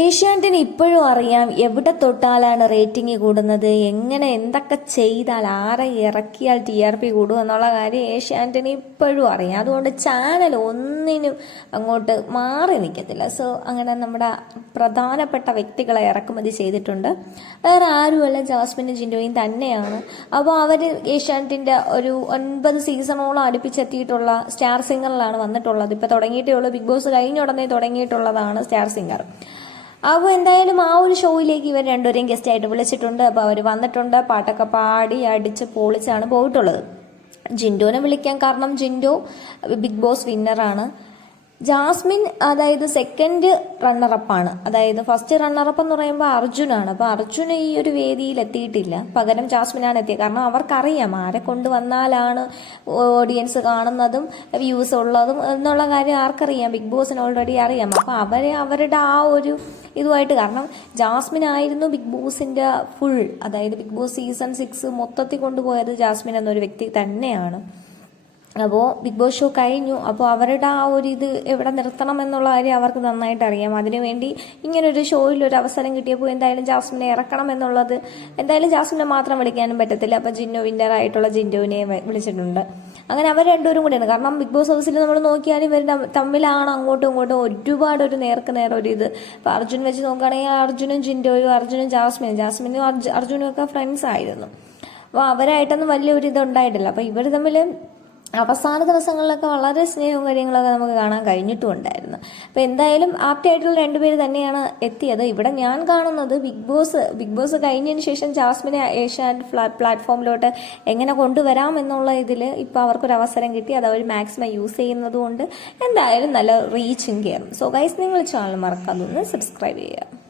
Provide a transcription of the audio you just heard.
ഏഷ്യാനെറ്റിന് ഇപ്പോഴും അറിയാം എവിടെ തൊട്ടാലാണ് റേറ്റിംഗ് കൂടുന്നത് എങ്ങനെ എന്തൊക്കെ ചെയ്താൽ ആരെ ഇറക്കിയാൽ ടി ആർ പി കൂടും എന്നുള്ള കാര്യം ഏഷ്യാനെറ്റിന് ഇപ്പോഴും അറിയാം. അതുകൊണ്ട് ചാനൽ ഒന്നിനും അങ്ങോട്ട് മാറി നിൽക്കത്തില്ല. സോ അങ്ങനെ നമ്മുടെ പ്രധാനപ്പെട്ട വ്യക്തികളെ ഇറക്കുമതി ചെയ്തിട്ടുണ്ട്. വേറെ ആരുമല്ല ജാസ്മിനും ജിൻഡോയും തന്നെയാണ്. അപ്പോൾ അവർ ഏഷ്യാനെറ്റിന്റെ ഒരു ഒൻപത് സീസണോളം അടുപ്പിച്ചെത്തിയിട്ടുള്ള സ്റ്റാർ സിംഗറിലാണ് വന്നിട്ടുള്ളത്. ഇപ്പോൾ തുടങ്ങിയിട്ടേ ഉള്ളൂ. ബിഗ് ബോസ് കഴിഞ്ഞ ഉടനെ തുടങ്ങിയിട്ടുള്ളതാണ് സ്റ്റാർ സിംഗർ. അപ്പോൾ എന്തായാലും ആ ഒരു ഷോയിലേക്ക് ഇവർ രണ്ടുപേരെയും ഗസ്റ്റ് ആയിട്ട് വിളിച്ചിട്ടുണ്ട്. അപ്പോൾ അവർ വന്നിട്ടുണ്ട്. പാട്ടൊക്കെ പാടി അടിച്ച് പൊളിച്ചാണ് പോയിട്ടുള്ളത്. ജിൻഡോനെ വിളിക്കാൻ കാരണം ജിൻഡോ ബിഗ് ബോസ് വിന്നറാണ് ജാസ്മിൻ അതായത് സെക്കൻഡ് റണ്ണറപ്പാണ് അതായത് ഫസ്റ്റ് റണ്ണറപ്പ് എന്ന് പറയുമ്പോൾ അർജുനാണ്. അപ്പോൾ അർജുൻ ഈ ഒരു വേദിയിൽ എത്തിയിട്ടില്ല. പകരം ജാസ്മിനാണ് എത്തിയത്. കാരണം അവർക്കറിയാം ആരെ കൊണ്ടുവന്നാലാണ് ഓഡിയൻസ് കാണുന്നതും വ്യൂസ് ഉള്ളതും എന്നുള്ള കാര്യം ആർക്കറിയാം. ബിഗ് ബോസിന് ഓൾറെഡി അറിയാം. അപ്പോൾ അവരെ അവരുടെ ആ ഒരു ഇതുമായിട്ട് കാരണം ജാസ്മിൻ ആയിരുന്നു ബിഗ് ബോസിന്റെ ഫുൾ അതായത് ബിഗ് ബോസ് സീസൺ സിക്സ് മൊത്തത്തിൽ കൊണ്ടുപോയത് ജാസ്മിൻ എന്നൊരു വ്യക്തി തന്നെയാണ്. അപ്പോൾ ബിഗ് ബോസ് ഷോ കഴിഞ്ഞു. അപ്പോൾ അവരുടെ ആ ഒരു ഇത് എവിടെ നിർത്തണം എന്നുള്ള കാര്യം അവർക്ക് നന്നായിട്ട് അറിയാം. അതിനുവേണ്ടി ഇങ്ങനൊരു ഷോയിൽ ഒരു അവസരം കിട്ടിയപ്പോൾ എന്തായാലും ജാസ്മിനെ ഇറക്കണം എന്നുള്ളത് എന്തായാലും ജാസ്മിനെ മാത്രം വിളിക്കാനും പറ്റത്തില്ല. അപ്പോൾ ജിന്നോ വിന്നർ ആയിട്ടുള്ള ജിൻഡോവിനെ വിളിച്ചിട്ടുണ്ട്. അങ്ങനെ അവർ രണ്ടുപേരും കൂടിയാണ്. കാരണം ബിഗ് ബോസ് ഹൗസിൽ നമ്മൾ നോക്കിയാൽ ഇവർ തമ്മ- തമ്മിലാണ് അങ്ങോട്ടും ഇങ്ങോട്ടും ഒരുപാട് ഒരു നേർക്ക് നേരെ ഒരു ഇത്. ഇപ്പോൾ അർജുൻ വെച്ച് നോക്കുകയാണെങ്കിൽ അർജുനും ജിൻഡോയും അർജുനും ജാസ്മിനും ജാസ്മിനും അർജു- അർജുനും ഒക്കെ ഫ്രണ്ട്സ് ആയിരുന്നു. അപ്പോൾ അവരായിട്ടൊന്നും വലിയൊരു ഇത് ഉണ്ടായിട്ടില്ല അപ്പോൾ ഇവർ തമ്മിൽ അവസാന ദിവസങ്ങളിലൊക്കെ വളരെ സ്നേഹവും കാര്യങ്ങളൊക്കെ നമുക്ക് കാണാൻ കഴിഞ്ഞിട്ടുണ്ടായിരുന്നു അപ്പോൾ എന്തായാലും ആപ്റ്റായിട്ടുള്ള രണ്ടുപേര് തന്നെയാണ് എത്തിയത്. ഇവിടെ ഞാൻ കാണുന്നത് ബിഗ് ബോസ് ബിഗ് ബോസ് കഴിഞ്ഞതിന് ശേഷം ജാസ്മിനെ ഏഷ്യാനെറ്റ് ഫ്ലാ പ്ലാറ്റ്ഫോമിലോട്ട് എങ്ങനെ കൊണ്ടുവരാം എന്നുള്ള ഇതിൽ ഇപ്പോൾ അവർക്കൊരു അവസരം കിട്ടി. അത് അവർ മാക്സിമം യൂസ് ചെയ്യുന്നതുകൊണ്ട് എന്തായാലും നല്ല റീച്ചിങ് കയറും സോ ഗൈസ് നിങ്ങൾ ചാനൽ മറക്കാതെ ഒന്ന് സബ്സ്ക്രൈബ് ചെയ്യുക.